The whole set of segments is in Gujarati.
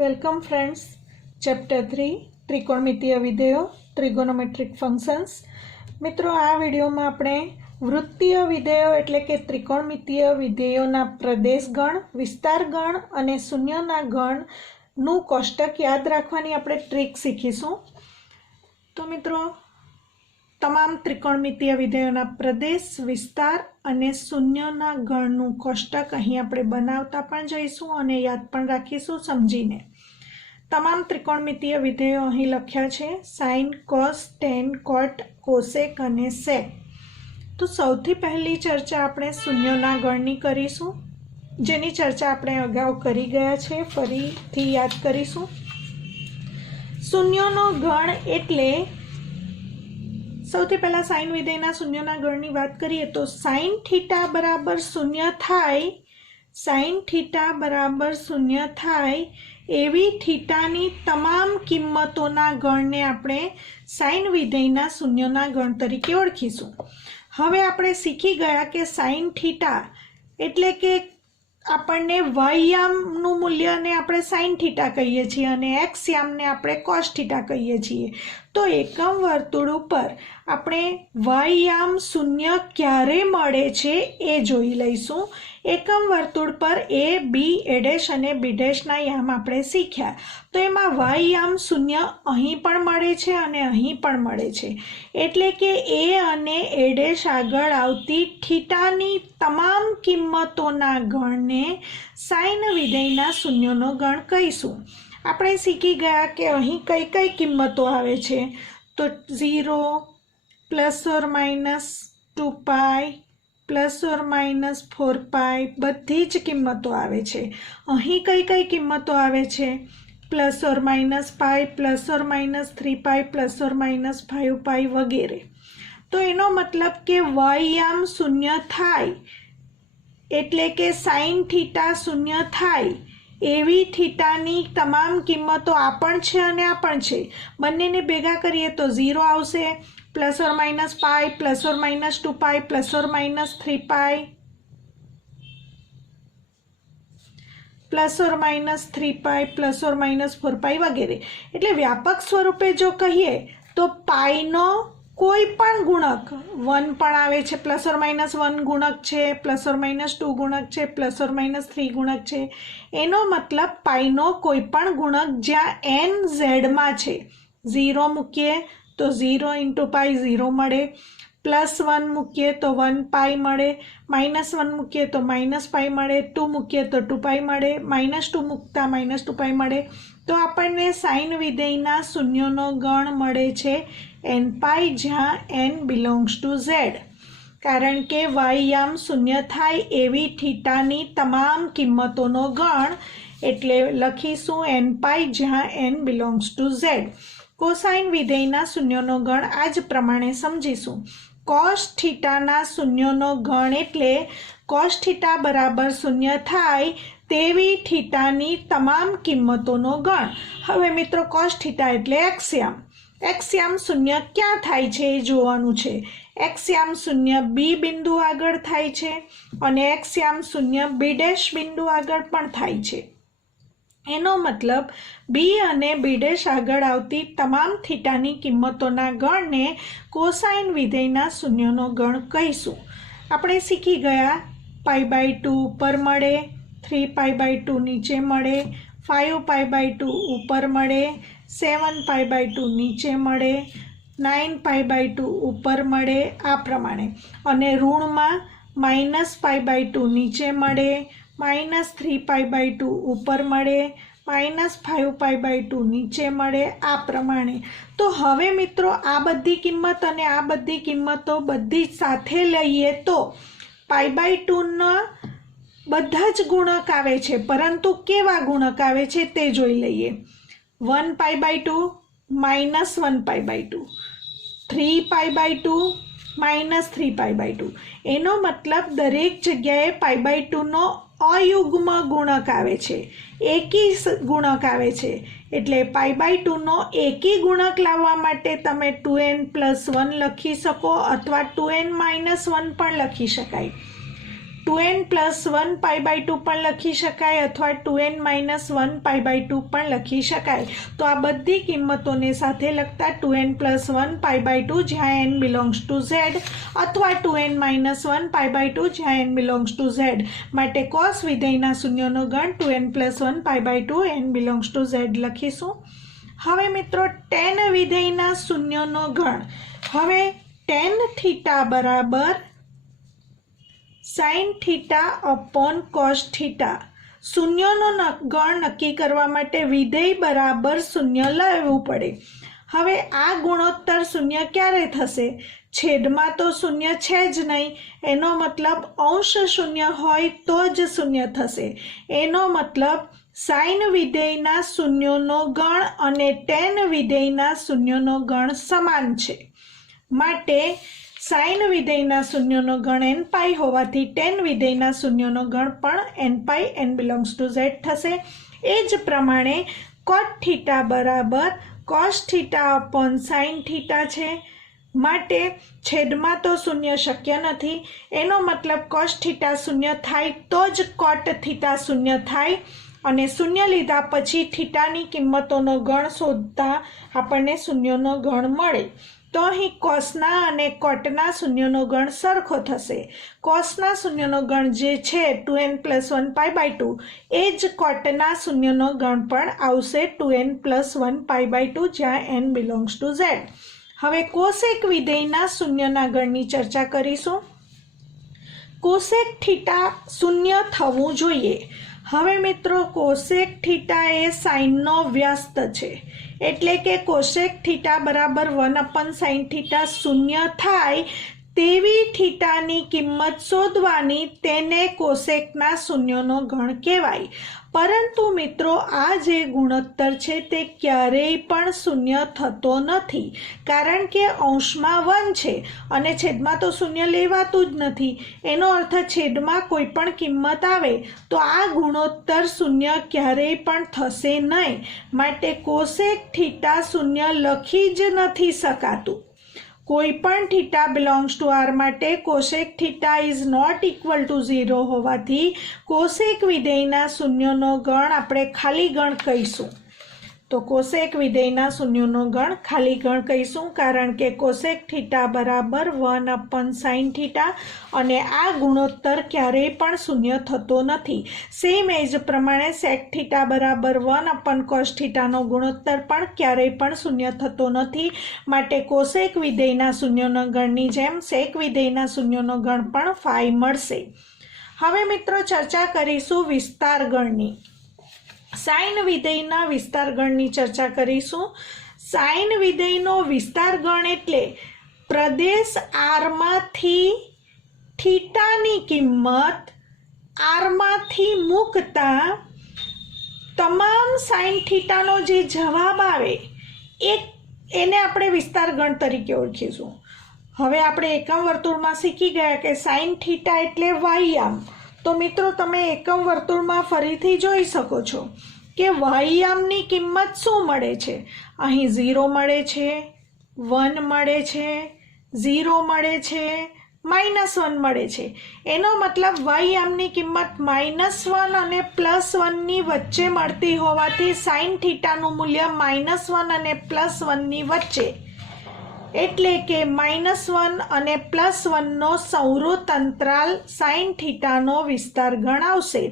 Welcome friends. ચેપ્ટર 3 ત્રિકોણમિતીય વિધેયો ટ્રિગોનોમેટ્રિક ફંક્શન્સ. મિત્રો, આ વિડીયોમાં આપણે વૃત્તીય વિધેયો એટલે કે ત્રિકોણમિતીય વિધેયોના પ્રદેશગણ, વિસ્તારગણ અને શૂન્યના ગણનું કોષ્ટક યાદ રાખવાની આપણે ટ્રીક શીખીશું. તો મિત્રો, તમામ ત્રિકોણમિતીય વિધેયોના પ્રદેશ, વિસ્તાર અને શૂન્યના ગણનું કોષ્ટક અહીં આપણે બનાવતા પણ જઈશું અને યાદ પણ રાખીશું સમજીને. તમામ ત્રિકોણમિતીય વિધેયો અહીં લખ્યા છે: સાઇન, કોસ, ટેન, કોટ, કોસેક અને સેક. તો સૌથી પહેલી ચર્ચા આપણે શૂન્યના ગણની કરીશું, જેની ચર્ચા આપણે અગાઉ કરી ગયા છે. ફરીથી યાદ કરીશું. શૂન્યનો ગણ એટલે સૌથી પહેલા સાઇન વિધેયના શૂન્યના ગણની વાત કરીએ તો સાઇન થીટા બરાબર શૂન્ય થાય, સાઇન થીટા બરાબર શૂન્ય થાય એવી થીટાની તમામ કિંમતોના ગણને આપણે સાઇન વિધેયના શૂન્યના ગણ તરીકે ઓળખીશું. હવે આપણે શીખી ગયા કે સાઇન થીટા એટલે કે આપણને વાયયામનું મૂલ્યને આપણે સાઇન થીટા કહીએ છીએ અને એક્સ યામને આપણે કોસ થીટા કહીએ છીએ. તો એકમ વર્તુળ ઉપર આપણે વાયયામ શૂન્ય ક્યારે મળે છે એ જોઈ લઈશું. એકમ વર્તુળ પર એ, બી, એ ડેશ અને બી ડેશના યામ આપણે શીખ્યા. તો એમાં વાયયામ શૂન્ય અહીં પણ મળે છે અને અહીં પણ મળે છે. એટલે કે એ અને એ ડેશ આગળ આવતી થીટાની તમામ કિંમતોના ગણને સાઇન વિધેયના શૂન્યનો ગણ કહીશું. આપણે શીખી ગયા કે અહીં કઈ કઈ કિંમતો આવે છે. તો 0, ±2π, ±4π બધી જ કિંમતો આવે છે. અહીં કઈ કઈ કિંમતો આવે છે? ±π, ±3π, ±5π વગેરે. તો એનો મતલબ કે વાયયામ શૂન્ય થાય એટલે કે સાઇન થીટા શૂન્ય થાય એવી થીટાની તમામ કિંમતો આ પણ છે અને આ પણ છે. બંનેને ભેગા કરીએ તો 0 આવશે, ±π, ±2π, ±3π, ±4π વગેરે. એટલે વ્યાપક સ્વરૂપે જો કહીએ તો પાઈનો કોઈ પણ ગુણક 1 પણ આવે છે, ±1 ગુણક છે, ±2 ગુણક છે, ±3 ગુણક છે. એનો મતલબ પાઈનો કોઈ પણ ગુણક જ્યાં n ઝેડમાં છે. 0 મૂકીએ તો 0 × π 0 મળે, +1 મૂકીએ તો 1π મળે, -1 મૂકીએ તો -π મળે, 2 મૂકીએ તો 2π મળે, -2 મૂકતા -2π મળે. તો આપણને સાઇન વિધેયના શૂન્યનો ગણ મળે છે nπ, જ્યાં n બિલોંગ્સ ટુ z. કારણ કે વાયયામ શૂન્ય થાય એવી થીટાની તમામ કિંમતોનો ગણ, એટલે લખીશું nπ, જ્યાં n belongs to z. Cosine વિધેયના શૂન્યનો ગણ આ જ પ્રમાણે સમજીશું. કોસ થીટાના શૂન્યનો ગણ એટલે કોસ થીટા બરાબર શૂન્ય થાય તેવી થીટાની તમામ કિંમતોનો ગણ. હવે મિત્રો, કોસ થીટા એટલે એક્સયામ. એક્સયામ શૂન્ય ક્યાં થાય છે એ જોવાનું છે. એક્સયામ શૂન્ય બી બિંદુ આગળ થાય છે અને એક્સયામ શૂન્ય બી ડેશ બિંદુ આગળ પણ થાય છે. એનો મતલબ બી અને બી ડેશ આગળ આવતી તમામ થીટાની કિંમતોના ગણને કોસાઇન વિધેયના શૂન્યનો ગણ કહીશું. આપણે શીખી ગયા π/2 ઉપર મળે, 3π/2 નીચે મળે, 5π/2 ઉપર મળે, 7π/2 નીચે મળે, 9π/2 ઉપર મળે, આ પ્રમાણે. અને ઋણમાં -π/2 નીચે મળે, -3π/2 ઉપર મળે, -5π/2 નીચે મળે, આ પ્રમાણે. તો હવે મિત્રો, આ બધી કિંમત અને આ બધી કિંમતો બધી સાથે લઈએ તો π/2ના બધા જ ગુણક આવે છે, પરંતુ કેવા ગુણક આવે છે તે જોઈ લઈએ. 1π/2 -1π/2, 3π/2 -3π/2. એનો મતલબ દરેક જગ્યાએ π/2નો અયુગ્મ ગુણક આવે છે, એકી ગુણક આવે છે. એટલે π/2નો એકી ગુણક લાવવા માટે તમે 2n + 1 લખી શકો અથવા 2n - 1 પણ લખી શકાય. 2n + 1 π/2 પણ લખી શકાય અથવા 2n - 1 π/2 પણ લખી શકાય. તો આ બધી કિંમતોને સાથે લખતા 2n + 1 π/2 જ્યાં n બિલોંગ્સ ટુ z અથવા 2n - 1 π/2 જ્યાં n બિલોંગ્સ ટુ z. માટે cos વિધેયના શૂન્યનો ગણ 2n + 1 π/2 n belongs to z લખીશું. હવે મિત્રો tan વિધેયના શૂન્યનો ગણ. હવે tan θ બરાબર sin θ/ cos θ. શૂન્યનો ગણ નક્કી કરવા માટે વિધેય બરાબર શૂન્ય લેવું પડે. હવે આ ગુણોત્તર શૂન્ય ક્યારે થશે? છેદમાં તો શૂન્ય છે જ નહીં, એનો મતલબ અંશ શૂન્ય હોય તો જ શૂન્ય થશે. એનો મતલબ સાઇન વિધેયના શૂન્યનો ગણ અને tan વિધેયના શૂન્યનો ગણ સમાન છે. માટે સાઇન વિધેયના શૂન્યનો ગણ n π હોવાથી tan વિધેયના શૂન્યનો ગણ પણ n π n belongs to z થશે. એ જ પ્રમાણે cot θ બરાબર cos θ/ sin θ છે. માટે છેદમાં તો શૂન્ય શક્ય નથી, એનો મતલબ cos θ શૂન્ય થાય તો જ cot θ શૂન્ય થાય. અને શૂન્ય લીધા પછી થીટાની કિંમતોનો ગણ શોધતા આપણને શૂન્યનો ગણ મળે. તો અહીં કોસના અને કોટના શૂન્યનો ગણ સરખો થશે. કોસના શૂન્યનો ગણ જે છે 2n + 1 π/2 એ જ કોટના શૂન્યનો ગણ પણ આવશે 2n + 1 π/2 જ્યાં n બિલોંગ્સ ટુ z. હવે કોસેક વિધેયના શૂન્યના ગણની ચર્ચા કરીશું. કોસેક થીટા શૂન્ય થવું જોઈએ. હવે મિત્રો કોસેક થીટા એ સાઇનનો વ્યસ્ત છે, એટલે કે કોસેક થીટા બરાબર 1/sin θ શૂન્ય થાય તેવી થીટાની કિંમત શોધવાની, તેને કોસેકના શૂન્યનો ગણ કહેવાય. પરંતુ મિત્રો આ જે ગુણોત્તર છે તે ક્યારેય પણ શૂન્ય થતો નથી, કારણ કે અંશમાં 1 છે અને છેદમાં તો શૂન્ય લેવાતું જ નથી. એનો અર્થ છેદમાં કોઈ પણ કિંમત આવે તો આ ગુણોત્તર શૂન્ય ક્યારેય પણ થશે નહીં. માટે કોસેક થીટા શૂન્ય લખી જ નથી શકાતું. કોઈ પણ θ બિલોંગ્સ ટુ r માટે cosec θ is not equal to 0 હોવાથી કોસેક વિધેયના શૂન્યનો ગણ આપણે ખાલી ગણ કહીશું. તો કોસેક વિધેયના શૂન્યનો ગણ ખાલી ગણ કહીશું, કારણ કે કોસેક θ બરાબર 1/sin θ અને આ ગુણોત્તર ક્યારેય પણ શૂન્ય થતો નથી. સેમ એ જ પ્રમાણે sec θ બરાબર 1/cos θ નો ગુણોત્તર પણ ક્યારેય પણ શૂન્ય થતો નથી. માટે કોસેક વિધેયના શૂન્યનો ગણની જેમ sec વિધેયના શૂન્યનો ગણ પણ 5 મળશે. હવે મિત્રો ચર્ચા કરીશું વિસ્તાર ગણની. સાઇન વિધેયના વિસ્તાર ગણની ચર્ચા કરીશું. સાઇન વિધેયનો વિસ્તાર ગણ એટલે પ્રદેશ આરમાંથી થીટાની કિંમત આરમાંથી મૂકતા તમામ સાઇન થીટાનો જે જવાબ આવે એને આપણે વિસ્તાર ગણ તરીકે ઓળખીશું. હવે આપણે એકમ વર્તુળમાં શીખી ગયા કે સાઇન થીટા એટલે વાયયામ. તો મિત્રો તમે એકમ વર્તુળમાં ફરીથી જોઈ શકો છો કે વાયયામની કિંમત શું મળે છે. અહીં 0 મળે છે, 1 મળે છે, 0 મળે છે, -1 મળે છે. એનો મતલબ વાયયામની કિંમત -1 અને +1ની વચ્ચે મળતી હોવાથી સાઇન થીટાનું મૂલ્ય -1 અને +1ની વચ્ચે, એટલે કે -1 અને +1નો સંવૃત અંતરાલ સાઇન થીટાનો વિસ્તાર ગણાવશે.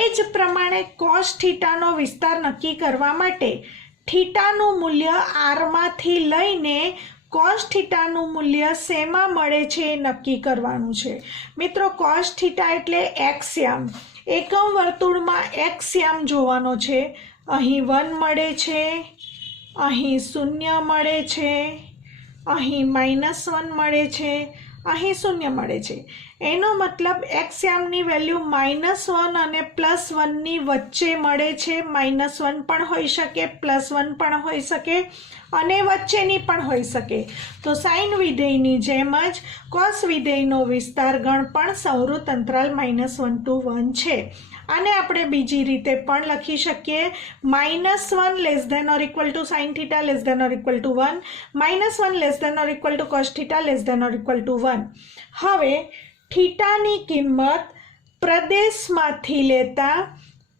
એ જ પ્રમાણે કોસ થીટાનો વિસ્તાર નક્કી કરવા માટે થીટાનું મૂલ્ય આરમાંથી લઈને કોસ થીટાનું મૂલ્ય શેમાં મળે છે એ નક્કી કરવાનું છે. મિત્રો કોસ થીટા એટલે એક્સયામ. એકમ વર્તુળમાં એક્સયામ જોવાનો છે. અહીં 1 મળે છે, અહીં 0 મળે છે, અહીં -1 મળે છે, અહીં 0 મળે છે. એનો મતલબ એક્સયામની વેલ્યુ -1 અને +1ની વચ્ચે મળે છે. -1 પણ હોઈ શકે, +1 પણ હોઈ શકે અને વચ્ચેની પણ હોઈ શકે. તો સાઇન વિધેયની જેમ જ કોસ વિધેયનો વિસ્તાર ગણ પણ સંવૃત અંતરાલ -1 to 1 છે. આને આપણે બીજી રીતે પણ લખી શકીએ. -1 less than or equal to sine theta less than or equal to 1, -1 less than or equal to cos theta less than or equal to 1. હવે થીટાની કિંમત પ્રદેશમાંથી લેતા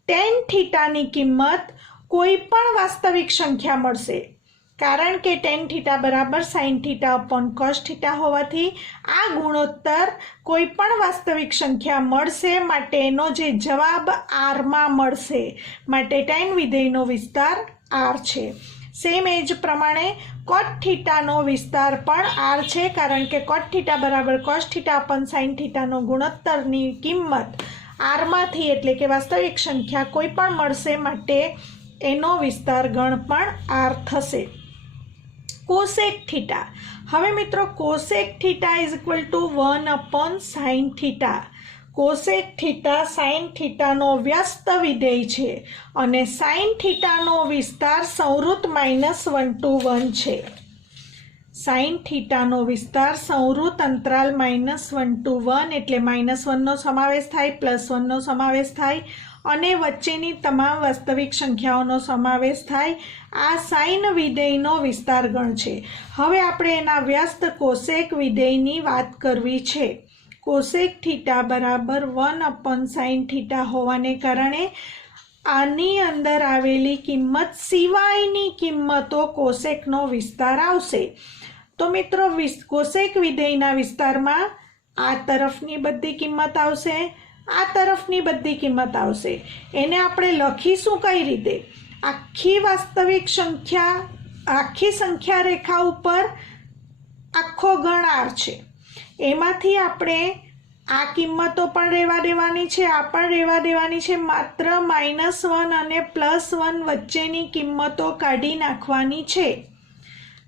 ટેન થીટાની કિંમત કોઈ પણ વાસ્તવિક સંખ્યા મળશે, કારણ કે ટેન થીટા બરાબર sine theta upon cos theta હોવાથી આ ગુણોત્તર કોઈ પણ વાસ્તવિક સંખ્યા મળશે, માટે એનો જે જવાબ આરમાં મળશે, માટે ટેન વિધેયનો વિસ્તાર આર છે. સેમ એ જ પ્રમાણે કોટ થીટાનો વિસ્તાર પણ આર છે, કારણ કે કોટ થીટા બરાબર કોસ થીટા અપોન સાઇન થીટાનો ગુણોત્તરની કિંમત આરમાંથી એટલે કે વાસ્તવિક સંખ્યા કોઈ પણ મળશે, માટે એનો વિસ્તાર ગણ પણ આર થશે. Cosec theta. હવે મિત્રો cosec theta is equal to 1 upon sine theta. Cosec theta sine થીટાનો વ્યસ્ત વિધેય છે અને સાઇન થીટાનો વિસ્તાર સંવૃત્ત -1 to 1 છે. સાઇન થીટાનો વિસ્તાર સંવૃત્ત અંતરાલ -1 to 1 એટલે -1નો સમાવેશ થાય, +1નો સમાવેશ થાય અને વચ્ચેની તમામ વાસ્તવિક સંખ્યાઓનો સમાવેશ થાય. આ સાઇન વિધેયનો વિસ્તાર ગણ છે. હવે આપણે એના વ્યસ્ત કોસેક વિધેયની વાત કરવી છે. કોસેક થીટા બરાબર 1 અપોન સાઇન થીટા હોવાને કારણે આની અંદર આવેલી કિંમત સિવાયની કિંમતો કોસેકનો વિસ્તાર આવશે. તો મિત્રો કોસેક વિધેયના વિસ્તારમાં આ તરફની બધી કિંમત આવશે, આ તરફની બધી કિંમત આવશે. એને આપણે લખીશું કઈ રીતે? આખી વાસ્તવિક સંખ્યા, આખી સંખ્યા રેખા ઉપર આખો ગણ આર છે, એમાંથી આપણે આ કિંમતો પણ રહેવા દેવાની છે, આ પણ રહેવા દેવાની છે, માત્ર -1 અને +1 વચ્ચેની કિંમતો કાઢી નાખવાની છે.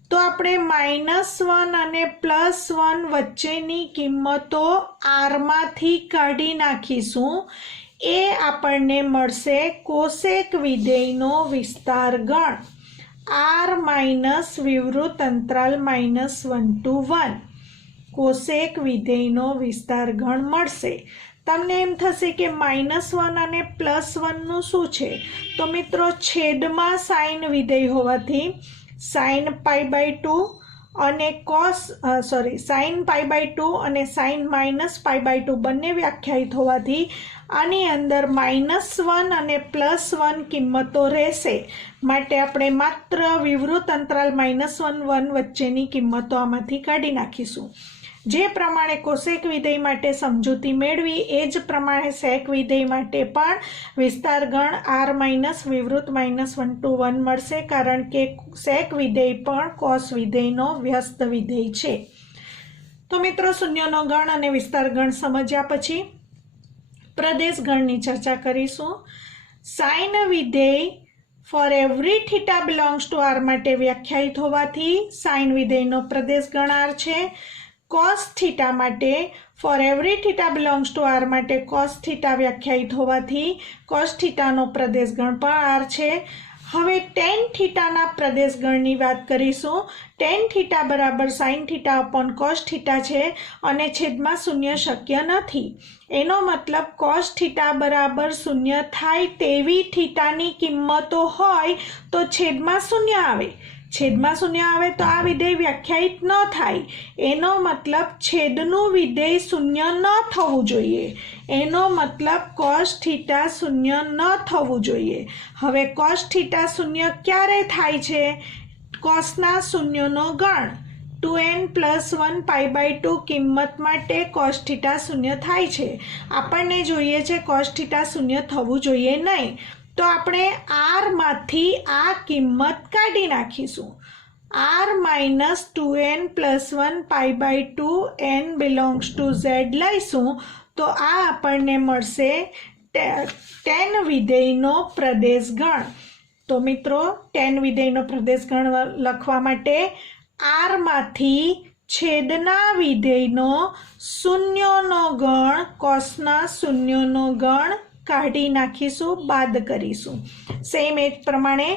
તો આપણે -1 અને +1 વચ્ચેની કિંમતો આરમાંથી કાઢી નાખીશું. એ આપણને મળશે કોસેક વિધેયનો વિસ્તાર ગણ આર માઇનસ વિવૃત અંતરાલ -1 to 1. કોસેક વિધેયનો વિસ્તાર ગણ મળશે. તમને એમ થશે કે -1 અને +1નું શું છે? તો મિત્રો છેદમાં સાઇન વિધેય હોવાથી સાઇન π/2 અને સાઇન π/2 અને સાઇન -π/2 બંને વ્યાખ્યાયિત હોવાથી આની અંદર -1 અને +1 કિંમતો રહેશે, માટે આપણે માત્ર વિવૃત અંતરાલ -1 1 વચ્ચેની કિંમતો આમાંથી કાઢી નાખીશું. જે પ્રમાણે કોસેક વિધેય માટે સમજૂતી મેળવી એ જ પ્રમાણે સેક વિધેય માટે પણ વિસ્તાર ગણ આર માઇનસ વિવૃત -1 to 1 મળશે, કારણ કે સેક વિધેય પણ કોસ વિધેયનો વ્યસ્ત વિધેય છે. તો મિત્રો શૂન્યનો ગણ અને વિસ્તાર ગણ સમજ્યા પછી પ્રદેશ ગણની ચર્ચા કરીશું. સાઇન વિધેય for every theta belongs to R માટે વ્યાખ્યાયિત હોવાથી સાઇન વિધેયનો પ્રદેશ ગણ આર છે. કોસ થીટા માટે for every theta belongs to R માટે કોસ થીટા વ્યાખ્યાયિત હોવાથી કોસ થીટાનો પ્રદેશ ગણ પણ આર છે. હવે ટેન થીટાના પ્રદેશ ગણની વાત કરીશું. ટેન થીટા બરાબર sine theta upon cos theta છે અને છેદમાં શૂન્ય શક્ય નથી. એનો મતલબ કોસ થીટા બરાબર 0 થાય તેવી થીટાની કિંમતો હોય તો છેદમાં શૂન્ય આવે. છેદમાં શૂન્ય આવે તો આ વિધેય વ્યાખ્યાયિત ન થાય. એનો મતલબ છેદનું વિધેય શૂન્ય ન થવું જોઈએ. એનો મતલબ કોસ થીટા શૂન્ય ન થવું જોઈએ. હવે કોસ થીટા શૂન્ય ક્યારે થાય છે? કોસના શૂન્યનો ગણ 2n + 1 π/2 કિંમત માટે કોસ થીટા શૂન્ય થાય છે. આપણને જોઈએ છે કોસ થીટા શૂન્ય થવું જોઈએ નહીં, તો આપણે આરમાંથી આ કિંમત કાઢી નાખીશું. r - 2n + 1 π/2 n belongs to z લઈશું તો આ આપણને મળશે ટેન વિધેયનો પ્રદેશ ગણ. તો મિત્રો ટેન વિધેયનો પ્રદેશ ગણ લખવા માટે આરમાંથી છેદના વિધેયનો શૂન્યનો ગણ કોસના શૂન્યનો ગણ કાઢી નાખીશું, બાદ કરીશું. સેમ એ જ પ્રમાણે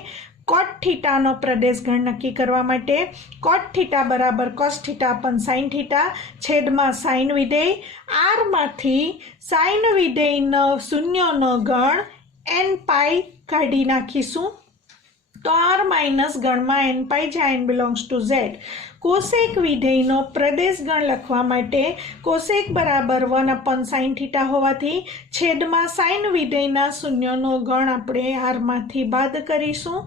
કોટ થીટાનો પ્રદેશ ગણ નક્કી કરવા માટે કોટ થીટા બરાબર કોસ થીટા અપન સાઇન થીટા છેદમાં સાઇન વિધેય આરમાંથી સાઇન વિધેયનો શૂન્યનો ગણ n π કાઢી નાખીશું. તો r માઇનસ ગણમાં n પાઈ જ્યાં n belongs to z. Cosec વિધેયનો પ્રદેશ ગણ લખવા માટે કોસેક બરાબર 1/sin θ હોવાથી છેદમાં સાઇન વિધેયના શૂન્યનો ગણ આપણે r માંથી બાદ કરીશું.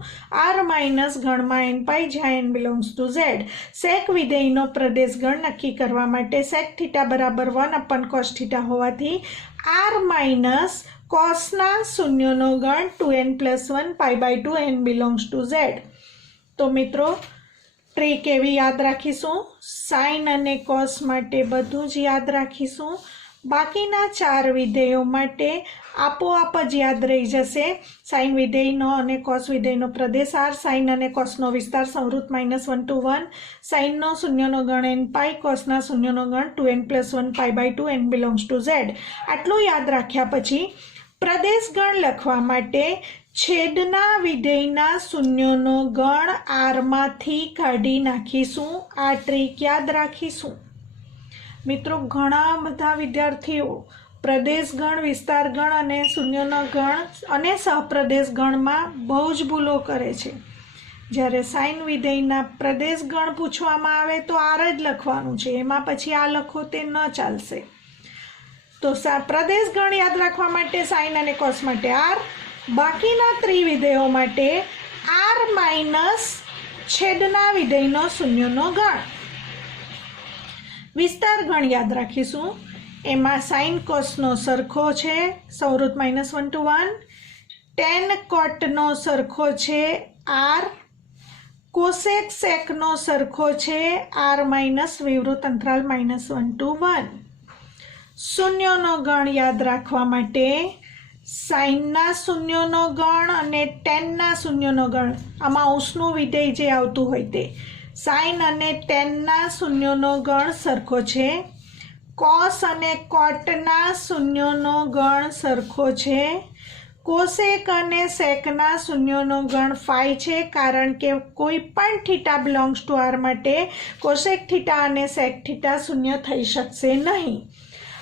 r માઇનસ ગણમાં n પાઈ જ્યાં n બિલોંગ્સ ટુ z. સેક વિધેયનો પ્રદેશ ગણ નક્કી કરવા માટે સેક θ બરાબર 1/cos θ હોવાથી r માઇનસ કોસના શૂન્યનો ગણ 2n+1 π/2 n belongs to z. તો મિત્રો ટ્રીક એવી યાદ રાખીશું, સાઇન અને કોસ માટે બધું જ યાદ રાખીશું. બાકીના 4 વિધેયો માટે આપોઆપ જ યાદ રહી જશે. સાઇન વિધેયનો અને કોસ વિધેયનો પ્રદેશ r, સાઇન અને કોસનો વિસ્તાર સંવૃત -1 to 1, સાઇનનો શૂન્યનો ગણ n પાઈ, કોસના શૂન્યનો ગણ 2n+1 π/2 n belongs to z. આટલું યાદ રાખ્યા પછી પ્રદેશ ગણ લખવા માટે છેદના વિધેયના શૂન્યનો ગણ r માંથી કાઢી નાખીશું. આ ટ્રીક યાદ રાખીશું. મિત્રો ઘણા બધા વિદ્યાર્થીઓ પ્રદેશ ગણ, વિસ્તાર ગણ અને શૂન્યનો ગણ અને સહપ્રદેશ ગણમાં બહુ જ ભૂલો કરે છે. જ્યારે સાઇન વિધેયના પ્રદેશ ગણ પૂછવામાં આવે તો r જ લખવાનું છે, એમાં પછી આ લખો તે ન ચાલશે. તો પ્રદેશ ગણ યાદ રાખવા માટે સાઇન અને કોસ માટે r, બાકીના ત્રિવિધેયો માટે r માઇનસ છેદના વિધેયનો શૂન્યનો ગણ. વિસ્તાર ગણ યાદ રાખીશું. એમાં સાઇન કોસનો સરખો છે સંવૃત -1 to 1, tan કોટનો સરખો છે r, કોસેક સેકનો સરખો છે r માઇનસ વિવૃત અંતરાલ -1 to 1. શૂન્યનો ગણ યાદ રાખવા માટે સાઇનના શૂન્યનો ગણ અને ટેનના શૂન્યનો ગણ, આમાં અંશનું વિધેય જે આવતું હોય તે, સાઇન અને ટેનના શૂન્યનો ગણ સરખો છે. કોસ અને કોટના શૂન્યનો ગણ સરખો છે. કોસેક અને સેકના શૂન્યનો ગણ ફાઈ છે, કારણ કે કોઈ પણ થીટા બિલોંગ્સ ટુ r માટે કોસેક થીટા અને સેક થીટા શૂન્ય થઈ શકશે નહીં.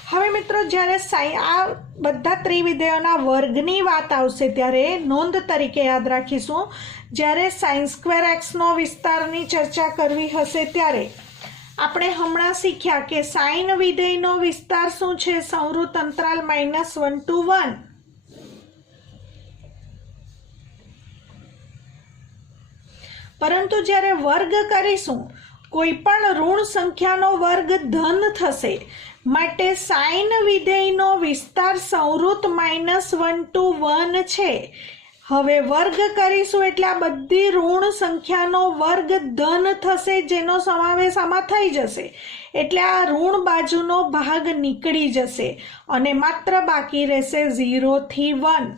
હવે મિત્રો જ્યારે આ બધા ત્રિવિધેયોના વર્ગની વાત આવશે ત્યારે નોંધ તરીકે યાદ રાખીશું. જ્યારે sin² x નો વિસ્તારની ચર્ચા કરવી હશે ત્યારે આપણે હમણાં શીખ્યા કે સાઇન વિધેયનો વિસ્તાર શું છે, સંવૃત અંતરાલ -1 to 1. પરંતુ જ્યારે વર્ગ કરીશું કોઈ પણ ઋણ સંખ્યાનો વર્ગ ધન થશે, માટે સાઇન વિધેયનો વિસ્તાર સંવૃત -1 to 1 છે. હવે વર્ગ કરીશું એટલે આ બધી ઋણ સંખ્યાનો વર્ગ ધન થશે, જેનો સમાવેશ આમાં થઈ જશે. એટલે આ ઋણ બાજુનો ભાગ નીકળી જશે અને માત્ર બાકી રહેશે 0 થી 1.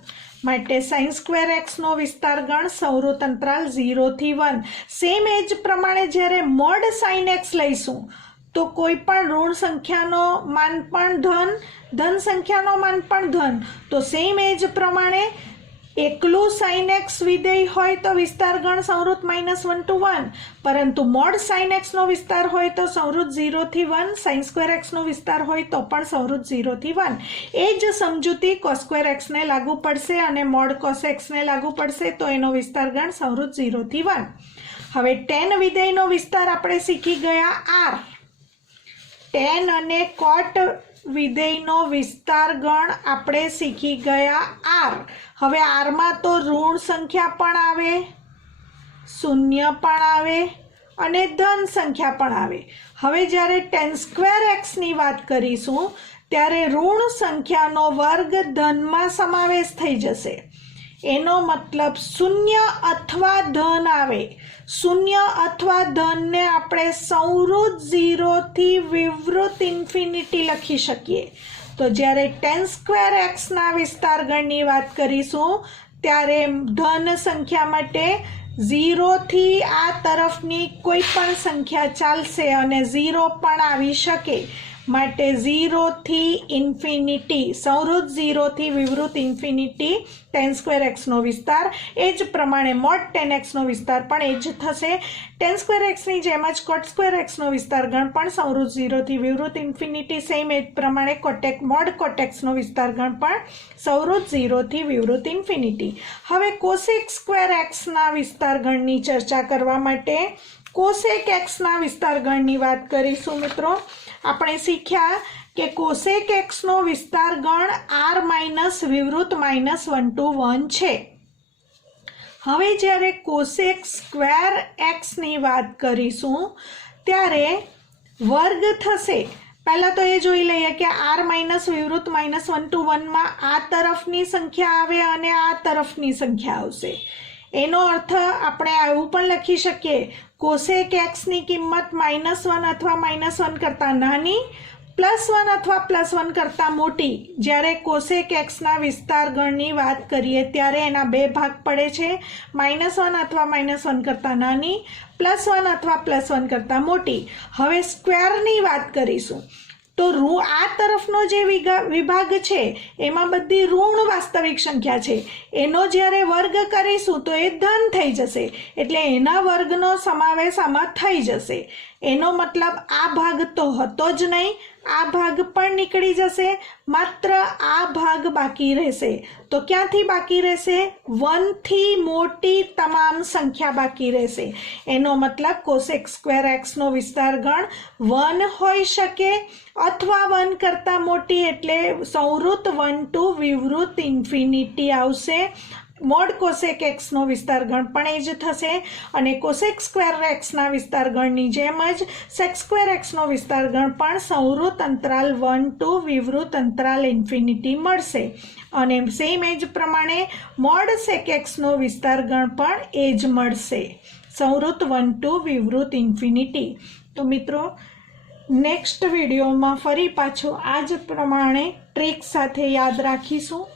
માટે sin² x નો વિસ્તાર ગણ સંવૃત અંતરાલ 0 થી 1. સેમ એ જ પ્રમાણે જ્યારે મોડ sin x લઈશું તો કોઈ પણ ઋણ સંખ્યાનો માન પણ ધન સંખ્યાનો માન પણ ધન. તો સેમ એ જ પ્રમાણે એકલું sin x વિધેય હોય તો વિસ્તાર ગણ સંવૃત -1 to 1, પરંતુ મોડ sin x નો વિસ્તાર હોય તો સંવૃત 0 થી 1, sin² x નો વિસ્તાર હોય તો પણ સંવૃત 0 થી 1. એ જ સમજૂતી cos² x ને લાગુ પડશે અને મોડ cos x ને લાગુ પડશે તો એનો વિસ્તાર ગણ સંવૃત 0 થી 1. હવે tan વિધેયનો વિસ્તાર આપણે શીખી ગયા r. tan અને cot વિધેયનો વિસ્તાર ગણ આપણે શીખી ગયા r. હવે r માં તો ઋણ સંખ્યા પણ આવે, શૂન્ય પણ આવે અને ધન સંખ્યા પણ આવે. હવે જ્યારે tan² x ની વાત કરીશું ત્યારે ઋણ સંખ્યાનો વર્ગ ધનમાં સમાવેશ થઈ જશે. એનો મતલબ શૂન્ય અથવા ધન આવે. શૂન્ય અથવા ધનને આપણે સંવૃત 0 થી વિવૃત ઇન્ફિનિટી લખી શકીએ. તો જ્યારે tan² x ના વિસ્તાર ગણની વાત કરીશું ત્યારે ધન સંખ્યા માટે 0 થી આ તરફની કોઈ પણ સંખ્યા ચાલશે અને 0 પણ આવી શકે. માટે 0 થી ઇન્ફિનિટી, સંવૃત 0 થી વિવૃત ઇન્ફિનિટી tan સ્ક્વેર એક્સનો વિસ્તાર. એ જ પ્રમાણે મોડ tan એક્સનો વિસ્તાર પણ એ જ થશે. tan સ્ક્વેર એક્સની જેમ જ કોટ સ્ક્વેર એક્સનો વિસ્તાર ગણ પણ સંવૃત 0 થી વિવૃત ઇન્ફિનિટી. સેમ એ જ પ્રમાણે મોડ કોટ એક્સનો વિસ્તાર ગણ પણ સંવૃત 0 થી વિવૃત ઇન્ફિનિટી. હવે કોસેક સ્ક્વેર એક્સના વિસ્તાર ગણની ચર્ચા કરવા માટે કોસેક એક્સના વિસ્તાર ગણની વાત કરીશું મિત્રો. આપણે શીખ્યા કે કોસેક એક્સનો વિસ્તાર ગણ r માઇનસ વિવૃત -1 to 1 છે. હવે જ્યારે કોસેક સ્ક્વેર એક્સની વાત કરીશું ત્યારે વર્ગ થશે. પહેલાં તો એ જોઈ લઈએ કે r માઇનસ વિવૃત -1 to 1 માં આ તરફની સંખ્યા આવે અને આ તરફની સંખ્યા આવશે. એનો અર્થ આપણે એવું પણ લખી શકીએ કોસેક એક્સની કિંમત -1 અથવા -1 કરતાં નાની, +1 અથવા +1 કરતાં મોટી. જ્યારે કોસેક એક્સના વિસ્તાર ગણની વાત કરીએ ત્યારે એના બે ભાગ પડે છે, -1 અથવા -1 કરતાં નાની, +1 અથવા +1 કરતાં મોટી. હવે સ્ક્વેરની વાત કરીશું તો આ તરફનો જે વિભાગ છે એમાં બધી ઋણ વાસ્તવિક સંખ્યા છે. એનો જ્યારે વર્ગ કરીશું તો એ ધન થઈ જશે, એટલે એના વર્ગનો સમાવેશ આમાં થઈ જશે. એનો મતલબ આ ભાગ તો હતો જ નહીં, આ ભાગ પણ નીકળી જશે, માત્ર આ ભાગ બાકી રહેશે. તો ક્યાંથી બાકી રહેશે? 1 થી મોટી તમામ સંખ્યા બાકી રહેશે. એનો મતલબ કોસેક સ્ક્વેર એક્સનો વિસ્તાર ગણ 1 હોઈ શકે અથવા 1 કરતાં મોટી, એટલે સંવૃત 1 to વિવૃત ઇન્ફિનિટી આવશે. મોડ કોસેક એક્સનો વિસ્તાર ગણ પણ એ જ થશે અને કોસેક સ્ક્વેર એક્સના વિસ્તાર ગણની જેમ જ સેક સ્ક્વેર એક્સનો વિસ્તાર ગણ પણ સંવૃત અંતરાલ 1 to વિવૃત અંતરાલ ઇન્ફિનિટી મળશે. અને સેમ એ જ પ્રમાણે મોડ સેક એક્સનો વિસ્તાર ગણ પણ એ જ મળશે, સંવૃત 1 to વિવૃત ઇન્ફિનિટી. તો મિત્રો નેક્સ્ટ વિડીયોમાં ફરી પાછું આ જ પ્રમાણે ટ્રીક સાથે યાદ રાખીશું.